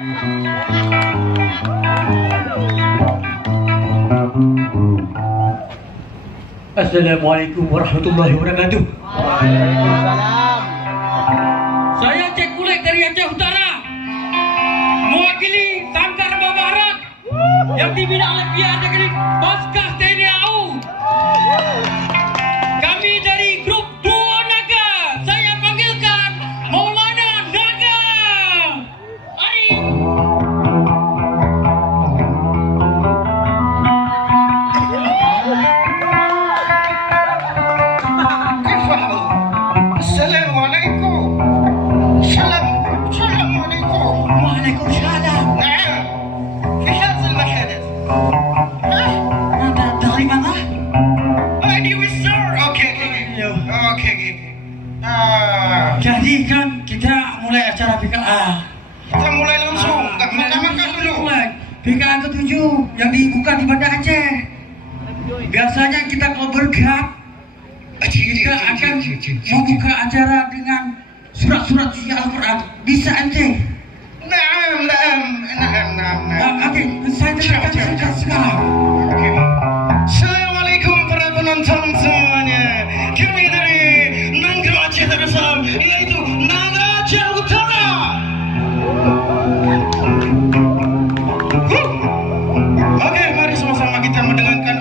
Assalamualaikum warahmatullahi wabarakatuh. Waalaikumsalam. Saya Cik Kulit dari Aceh Utara, mewakili Sanggar Barat yang dibina oleh pihak negeri Baskah TNI AU. Kami dari grup Duo Naga. Saya panggilkan Maulana Naga. Mari. Assalamualaikum. Assalamualaikum. Waalaikumsalam. نعم في هذا الحدث Anda dari mana? Di Wisar. Oke. Jadi kan kita mulai acara PKA. Kita mulai langsung. Nggak makan dulu. PKA ke-7 yang dibuka di Banda Aceh. Biasanya kita kalau bergerak, kita akan membuka acara dengan surat-surat suci Al-Quran. Bisa ente? نعم. Oke, saya terangkan sekarang. Assalamualaikum para penonton semuanya. Kami dari Negeri Aceh Darussalam, yaitu Naga Aceh Utara. Oke, mari sama-sama kita mendengarkan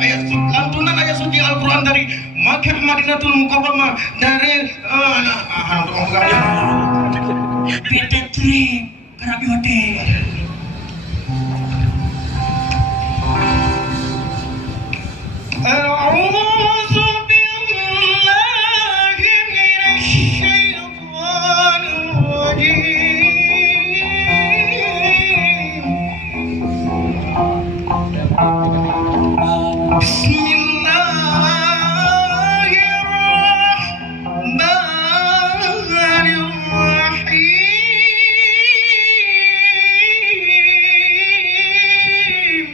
lantunan ayat suci Al-Quran dari Makkah Madinatul Mukarramah dari PT Trip, Karabi Hotel. أعوذ بالله من الشيطان الرجيم بسم الله الرحمن الرحيم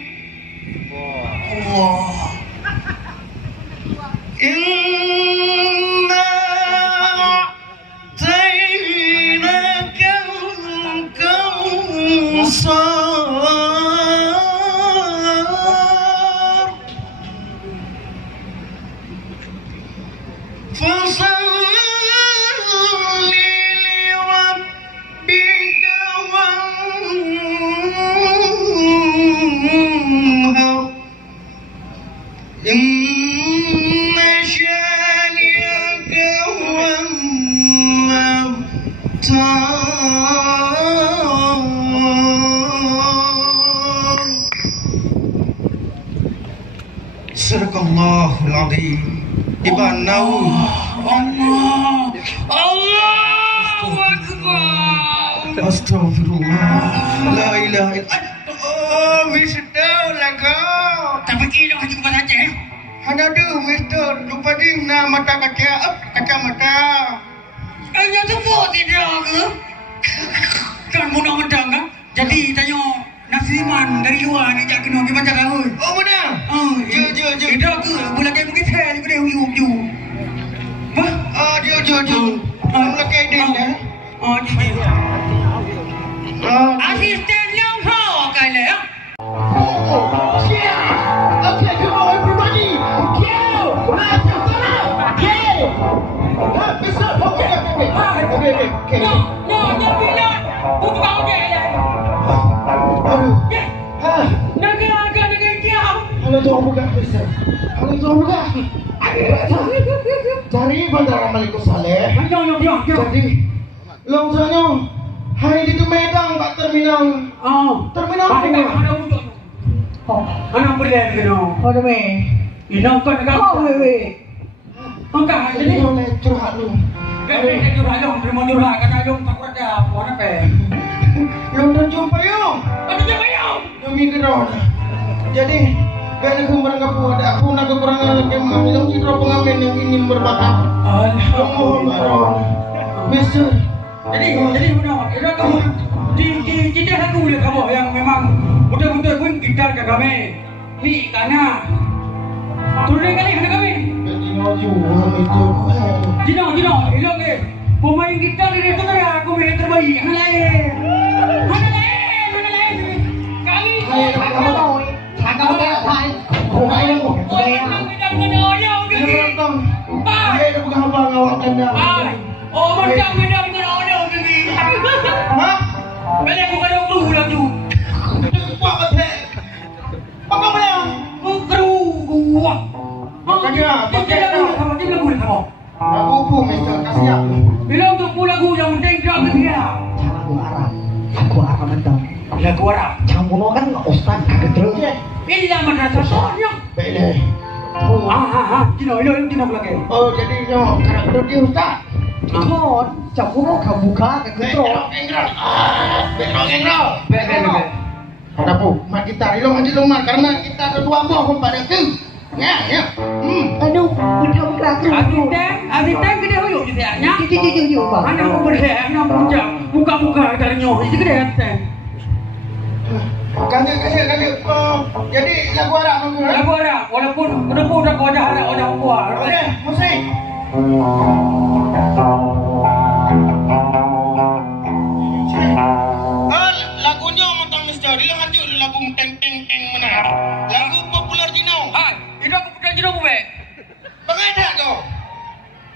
الله إنا أعطيناك الكوثر فصل لربك وانهر إن شانئك هو الأبتر صدق الله العظيم Ibn Naum. Allah Akbar. Astagfirullah. La ilaha illallah. Mister laga. Tapi kilo hati kepada Aceh. Ada tu Mister. Lupa ding na mata kacamata. Hanya sebut tidak ke? Kan mudah-mudahan kan? Jadi tanya Nasriman dari luar ni jak kena pergi macam tahun. Oh benar. Je. Tidak ke? Bulan kayak begitu ni kena uyu. Bah? Je. Mula kayak dia dah. Jadi. Asisten yang hao kali ya. Okay, come on everybody. Kill. Kill. Mister, okay. No, bila. Bukan okey ya. Aduh. Negara dia. Halo tuan buka, Mister. Halo tuan buka. Cari Bandara Malikul Saleh. Yo. Jadi, longsanya hari itu Medang Pak Terminal. Terminal apa? Anak berdaya kena. Ada me. Ini kan agak. Angkat Jadi jadi. oleh curhat lu. Kita curhat dong, terima curhat kata dong takut ada apa apa. Lu dah jumpa yuk. Ada siapa yau? Demi kedon. Jadi, gak ada kembaran kapu ada aku nak kekurangan yang mengambil citra pengamen yang ingin berbakat. Alhamdulillah. Mister. Jadi benar. Itu kamu di aku dia kamu yang memang betul-betul pun kita ke kami. Ni karena turun kali ada kami. Jadi maju itu. Jino, elok ke. Pemain kita ni tu kan aku yang terbaik. Hang lain Berantem. Dia dah bukan abang awak kena. Oh, macam beda dengan orang tadi. Hah? Balik aku kada keruh lah tu. Buat betul. Pakai mana? Keruh. Makanya, pakai dah. Dia lagu kamu. Lagu pun Mister kasih aku. Bila untuk lagu yang penting tak dia. Lagu Arab betul. Lagu Arab. Campur kan ustaz kagak terus. Ini nama dasarnya. Baiklah. Kino lagi. Oh, jadi yo karakter dia ustaz. Kon, campur kau buka kagak terus. Betul. Ada apa? Mak kita ilmu karena kita berdua bohong pada tu. Ya. Aduh, udah kerak. Adik teh gede huyuk jadinya. Jujur, Pak. Mana aku berhak nak puncak muka dari nyoh itu gede teh. Kasih. Oh, jadi lagu Arab aku. Lagu Arab walaupun kenapa udah kau dah ada orang kuat. Okey, musik. Lagunya macam Mister. Dia lanjut lagu teng mana. Lagu popular Cina. Hai, itu aku putar jero buat. Bagaimana kau?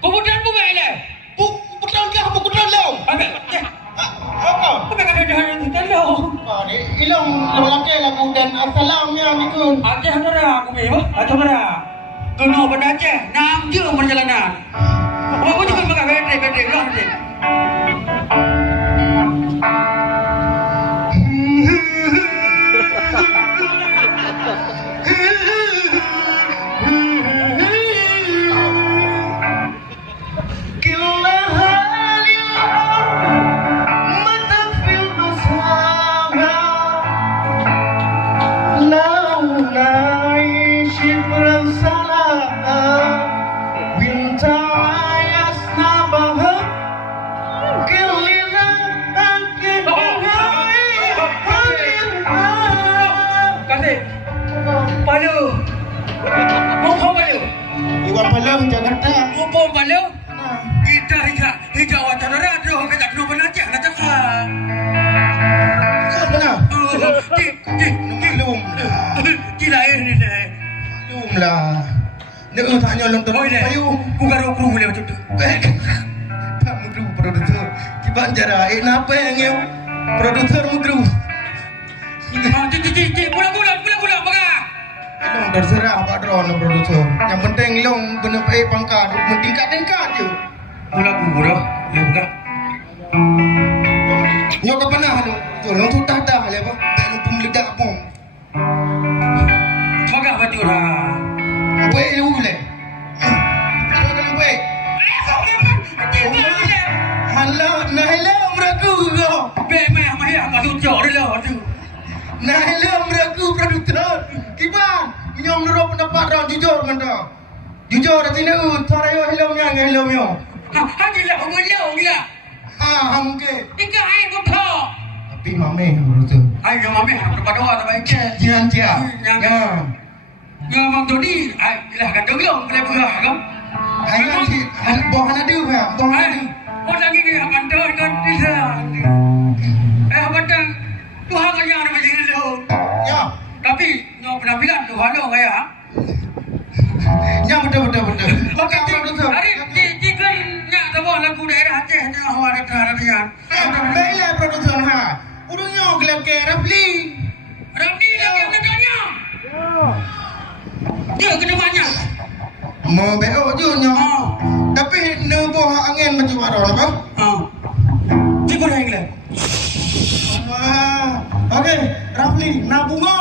Kemudian buat le. Putar ke apa putar lo? Ambil. Apa? Apa kata dah telo. Ni ilong lelaki lagu dan assalam ya mikun. Aceh dah aku be. Aceh dah. Kena pada Aceh, 6 jam perjalanan. Aku juga pakai bateri lah. Jakarta. Upom balo. Kita hijau wacana radio kita kena belajar nak cakap. Mana? Belum. Gila ini deh. Belum lah. Dia tanya long tu. Ayo, bukan kru boleh macam tu. Tak mudru produser. Tiba jara. Napa yang you? Produser mudru. Pulang baga. Long terserah apa drone produser. Yang penting long kena pay pangkat, mentingkat je. Pulang dah. Ya buka. Nyo ke pernah lu? Tu long tu tak dah le apa? Baik lu pemeledak pom. Baga baju dah. Apa lu le? Apa lu baik? Halah, nahilah meragu kau. Be mai aku jauh dah tu. Nahilah meragu produser. Kibang, nyom nero pendapat dah jujur menda. Jujur dah sini tarayo hilomnya. Haji lah umurnya gila. Mungkin. Tinggal air kotor. Tapi mame produser. Ayo mami harus berdoa tak baik. Jian. Ya bang Doni, ilah kan dong boleh berah kan? Ayah si boh anak dia kan? Boh anak dia. Oh lagi ni akan dong kan dia. Abang Tuhan kaya ada macam ni tu. Ya. Tapi no penampilan Tuhan lo kaya. Ya betul. Okey, produser. hari jika nak tahu lagu daerah Aceh ni awak ada harapan. Baiklah produser ha. Urungnya gelak Rafli. Ramli lagi nak tanya. Dia kena banyak. Mau beok je nya. Tapi nebo angin macam mana apa? Cikgu dah ingin. Okey, Rafli, nak bunga.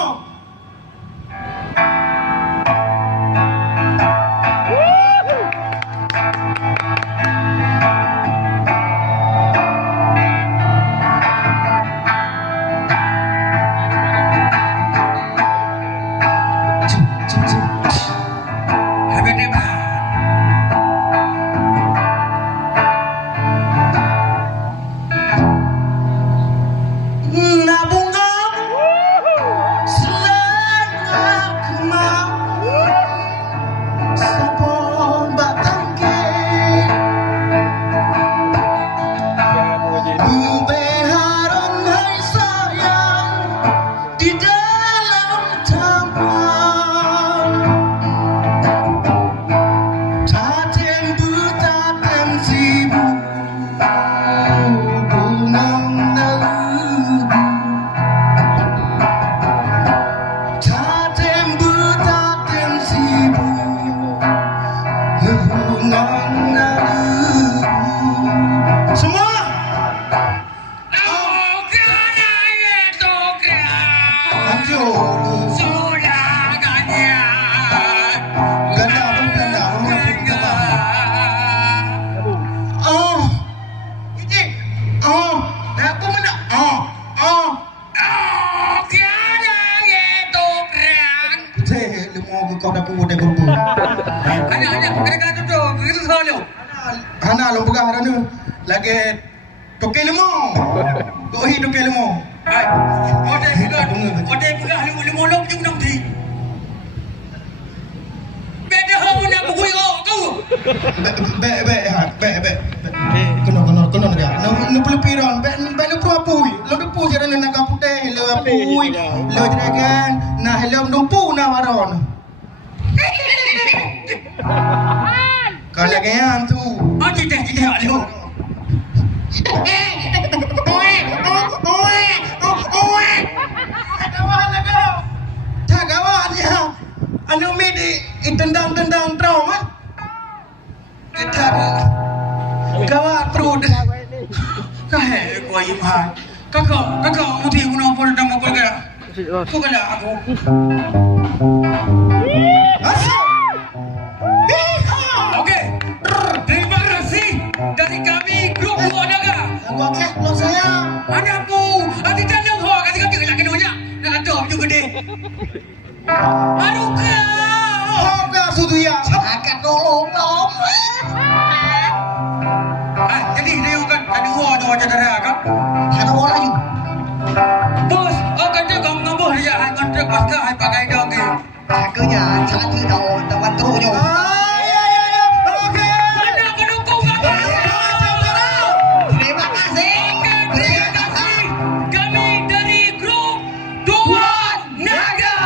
Anak kadang-kadang tu begitu selalu. Hana long pegah dah ni. Lagi toke lemo. Kau hi toke lemo. Hai. Odeh pegah lemo long je menang ti. Beda hamu nak bui kau. Be. Kena dia. Nu perlu piron. Be nu pro apui. Lo du pu jaran nak kapute, lo apui. Lo dragon. Nah helom dumpu na waron. Kalau kayan tu. Oh, tidak lu. Tak kawan ya. Anu midi tendang trauma. Kita kawan perut. Kahai kau imah. Kakak mesti guna apa nama kau kaya. Kau kena aku. Asal. Okey. Terima kasih dari kami grup Naga. Lo saya. Anakku, ada tanda ho, kata kata nak kena banyak. Nak kata baju gede. Haruka. Hoga sudu ya. Akan tolong dong. Jadi dia kan ada ho tu macam darah kan. Ada orang lagi. Bos, kata kau ngabah dia, hai kontrak pasal hai pakai dah ke. Cakanya cakap dah teman teruknya. Anak pendukung kami. Terima kasih. Terima kasih. Kami dari grup Dua Naga.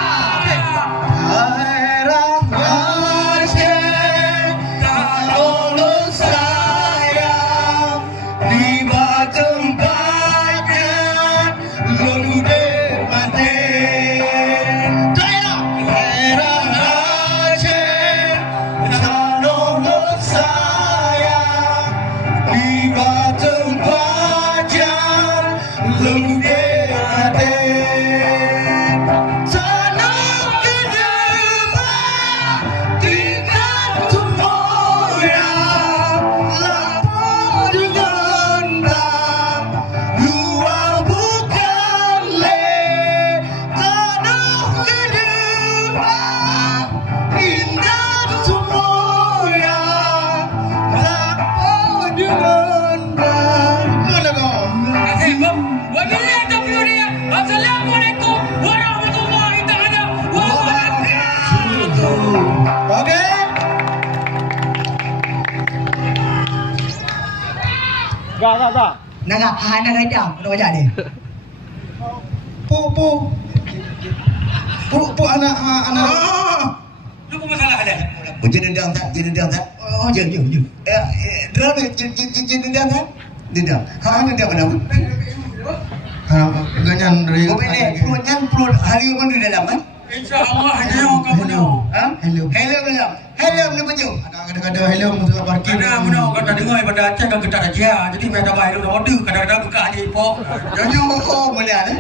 Assalamualaikum warahmatullahi taala wabarakatuh. Okey. Gak. Nak hana gadang pada wajah dia. Pu anak. Lu apa masalah ada? Jenendang tak? Oh, jom. Drama jenendang tak? Dendang. Hang dendang mana? Ganyan dari. Perut hari pun di dalam kan? InsyaAllah hanya kamu tahu. Hello ni baju. Kadang-kadang hello untuk parkir. Ada mana kata dengar pada Aceh kan ketat aja. Jadi saya dah bayar order kadang-kadang buka aja po. Jadi boleh ada.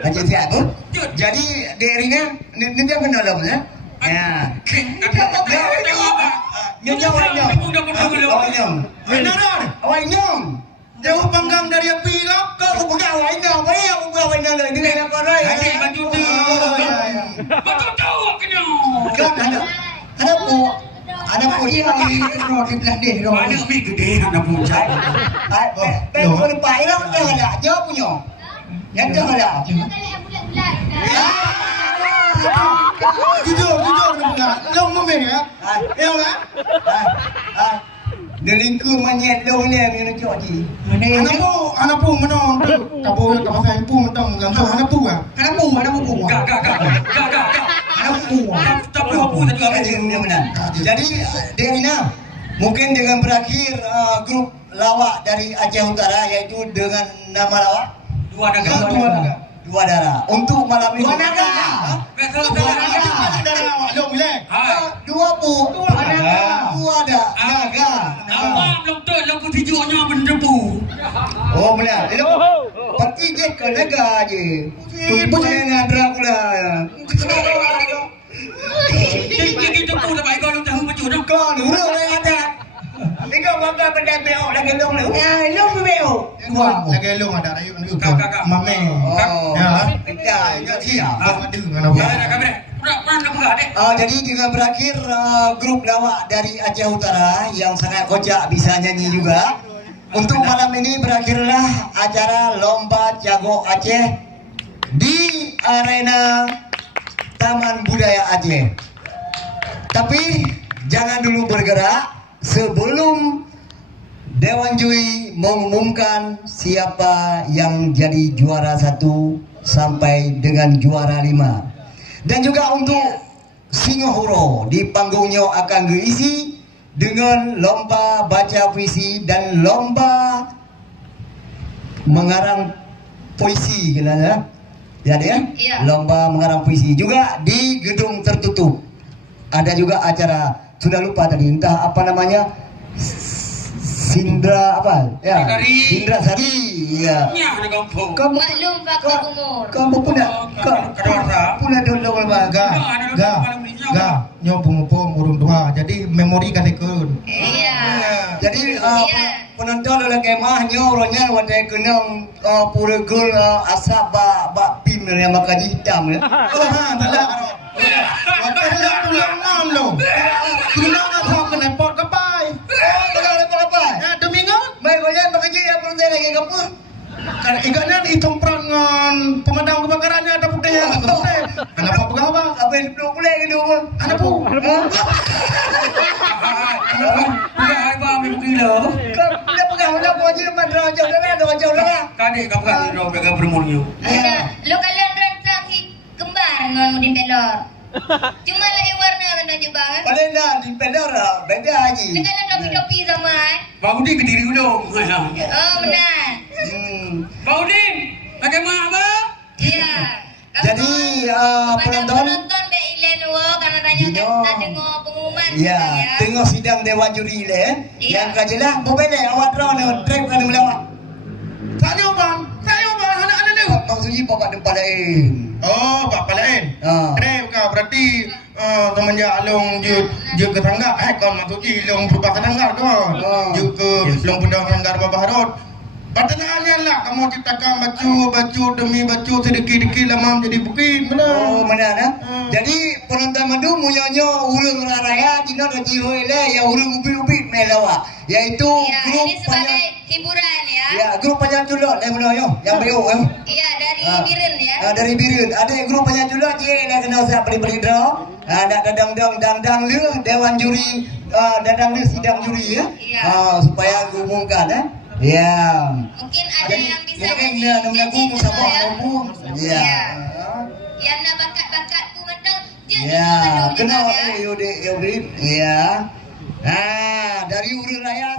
Macam siap tu. Jadi dirinya ni dia kenal lah ya. Ya. Awak nyom. Jauh panggang dari api kau. Kau bukan awak nyom. Apa bukan awak nyom lagi dengan apa rai? Adik baju tu. Baju tu kena. Kau ada pu dia di roti belah deh. Mana mi gede nak puncak. Pun pai lah jangan lah. Jauh punya. Yang jangan lah. Jujur benar. Long memang ya. Ya kan? Dari ku manyet long ni yang nak jadi. Anak pu mana? Kapu saya pu mentang langsung anak pu ah. Anak pu. Gak. Anak pu. Tak perlu apa tadi apa Yang benar. Jadi Derina mungkin dengan berakhir grup lawak dari Aceh Utara iaitu dengan nama lawak Dua Darah. Untuk malam ini Dua Naga. Dua pu. Dua Naga. Awak belum tu lagu tijuknya mendepu. Oh benar. Pasti je ke naga je. Punya dengan Dracula. Jadi depu tak baik kau tahu baju dah. Kau dulu orang ada. Tinggal bangga pada beo lagi dong lu. Ya, lu beo. Dua. Lagi long ada ayo ni. Kakak. Mame. Oh. Ya. Ya, ya. Ada mana? Ada kamera. Pernah buka dek? Jadi dengan berakhir grup lawak dari Aceh Utara yang sangat kocak bisa nyanyi juga. Untuk malam ini berakhirlah acara Lomba Jago Aceh di arena Taman Budaya Aceh. Tapi jangan dulu bergerak sebelum Dewan Juri mengumumkan siapa yang jadi juara 1 sampai dengan juara 5. Dan juga untuk Singapura di panggungnya akan diisi dengan lomba baca puisi dan lomba mengarang puisi, ya? Ya, ya? Iya. Lomba mengarang puisi juga di gedung tertutup. Ada juga acara, sudah lupa tadi, entah apa namanya, Sindra apa? Ya, Sindra Sari. Ya. Ya, ada kampung. Kamu Maklum faktor umur. kamu punya dulu Ga, nyobong urung dua. Jadi memori kan ikut. Iya. Jadi Iya. penonton oleh kemahnya orangnya wadai kenang pura gol asap bak pim yang makan hitam ya. Oh, tak ada. Tulang lo. Tulang atau kena pot kepai. Ya, demi ngon. Mai kalian bekerja yang perlu lagi kamu. Kan ikannya hitung perangan pemadam kebakarannya ada putihnya nggak putih. Kenapa pegawai? Apa yang dulu boleh gitu? Ada pu. Bukan apa ambil kilo. Kau dah pegang dah kau jadi mandra jauh dah. Kadek kau bukan kilo daga bermulio. Lo kalian rancang kembar dengan Udin Pelor. Cuma lagi warna kena juga kan. Paling dah di pedar beda haji. Dengan ada topi-topi sama kan. Bang Udin ke diri dulu. Oh benar. Bang Udin, bagaimana abang? Iya. Jadi Pada penonton penonton be ilen wo karena tanya Dino. tak dengar pengumuman ya sekarang, tengok sidang Dewan Juri le. Iya. Yang kajilah boleh awak draw ni drive kan melawak. Saya bang, anak-anak ni. Bang Suji bapak depan lain. Oh, bapak lain. Krep kau berarti temannya alung je ke tangga. Kau masuk long berubah ke tangga kau. Je ke long pedang tangga Babah Harut. Pertanyaannya lah, kamu ciptakan baju demi baju sedikit-sedikit lama menjadi bukit, mana? Oh, mana nah? Jadi penonton madu munyo urung raya dino da jiho ile ya urung ubi-ubi melawa. Yaitu Ya, grup ini sebagai hiburan ya. ya grup panjang julok le meno yo yang beo yo. Iya, dari Biren ya. Dari Biren ada grup panjang julok je le kena usah beli draw. Ada dadang le Dewan Juri dadang le sidang juri ya. Iya. Supaya diumumkan ya. Mungkin ada yang bisa mungkin nyanyi namaku juga musabah ya. umum. Ya. Iya. Yang nak bakat-bakatku mentang je Ya, juga kenal ya. Yudi. Ya. Nah, dari Urun Raya